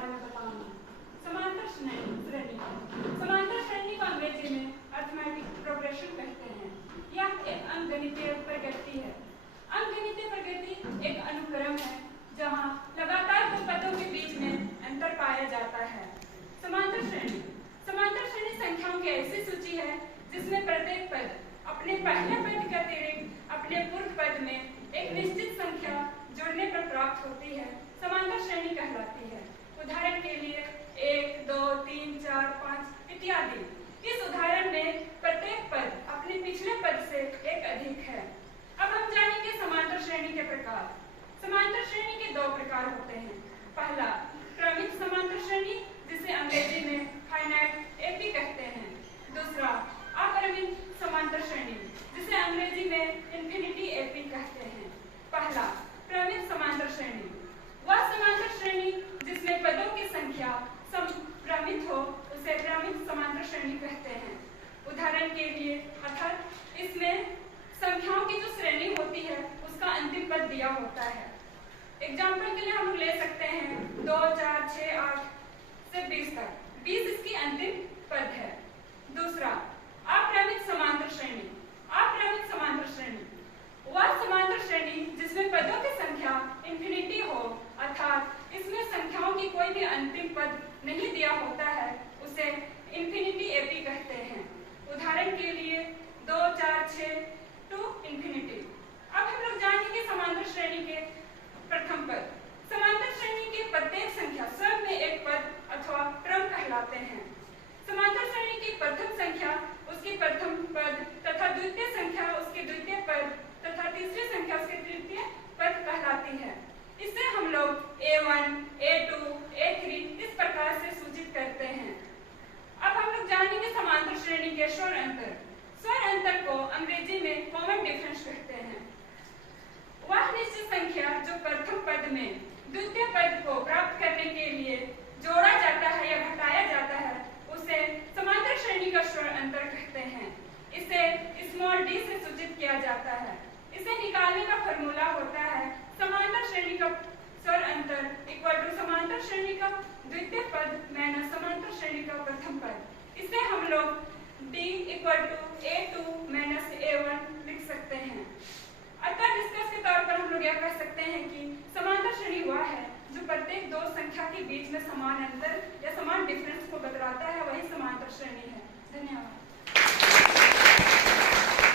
बारे में बताऊंगी। समांतर श्रेणी समांतर श्रेणी को अंग्रेजी में अरिथमेटिक प्रोग्रेशन कहते हैं। यह एक अंकगणितीय प्रगति है। अंकगणितीय प्रगति एक अनुक्रम है जहां लगातार दो पदों के बीच में अंतर पाया जाता है। समांतर श्रेणी संख्याओं की ऐसी सूची है जिसमें प्रत्येक पद अपने पहले पद के अतिरिक्त अपने पूर्व पद में एक निश्चित संख्या जोड़ने पर प्राप्त होती है, समांतर श्रेणी कहलाती है। उदाहरण के लिए 1, 2, 3, 4, 5 इत्यादि। इस उदाहरण में प्रत्येक पद अपने पिछले पद से एक अधिक है। अब हम जानेंगे समांतर श्रेणी के प्रकार। समांतर श्रेणी के दो प्रकार होते हैं। पहला क्रमिक समांतर श्रेणी, जिसे अंग्रेजी में फाइनाइट एपी कहते हैं। दूसरा अक्रमिक समांतर श्रेणी, जिसे अंग्रेजी में इन्फिनिटी एपी कहते हैं। पहला क्रमिक समांतर श्रेणी वह समांतर श्रेणी जिसमें पदों की संख्या समक्रमित हो उसे क्रमिक समांतर श्रेणी कहते हैं। उदाहरण के लिए अर्थात इसमें संख्याओं की जो श्रेणी होती है उसका अंतिम पद दिया होता है। एग्जाम्पल के लिए हम ले सकते हैं 2, 4, 6, 8 से 20 तक। 20 इसकी अंतिम पद है। दूसरा अक्रमिक समांतर श्रेणी। अक्रमिक समांतर श्रेणी वह समांतर श्रेणी जिसमें पदों की संख्या इन्फिनिटी हो, अर्थात इसमें संख्याओं की कोई भी अंतिम पद नहीं दिया होता है, उसे इन्फिनिटी एपी कहते हैं। उदाहरण के लिए 2, 4, 6 टू इन्फिनिटी। अब हम लोग जानेंगे समांतर श्रेणी के प्रथम पद। समांतर श्रेणी की प्रत्येक संख्या सब में एक पद अथवा क्रम कहलाते हैं। समांतर श्रेणी की प्रथम संख्या उसकी प्रथम पद तथा द्वितीय संख्या उसके द्वितीय पद तथा तीसरी संख्या उसके तृतीय पद कहलाती है। इसे हम लोग A1, A2, A3 इस प्रकार से सूचित करते हैं। अब हम लोग जानेंगे समांतर श्रेणी के स्वर अंतर। स्वर अंतर को अंग्रेजी में कॉमन डिफरेंस कहते हैं। वह निश्चित संख्या जो प्रथम पद में द्वितीय पद को प्राप्त करने के लिए जोड़ा जाता है या घटाया जाता है उसे समांतर श्रेणी का स्वर अंतर कहते हैं। इसे स्मॉल d से सूचित किया जाता है। इसे निकालने का फॉर्मूला होता है समांतर श्रेणी का स्वर अंतर इक्वल टू समांतर श्रेणी का द्वितीय पद माइनस समांतर श्रेणी का प्रथम पद। इसे हम लोग d equal to A2 minus A1 लिख सकते हैं। अतः निष्कर्ष के तौर पर हम लोग यह कह सकते हैं कि समांतर श्रेणी वह है जो प्रत्येक दो संख्या के बीच में समान अंतर या समान डिफरेंस को बतलाता है, वही समांतर श्रेणी है।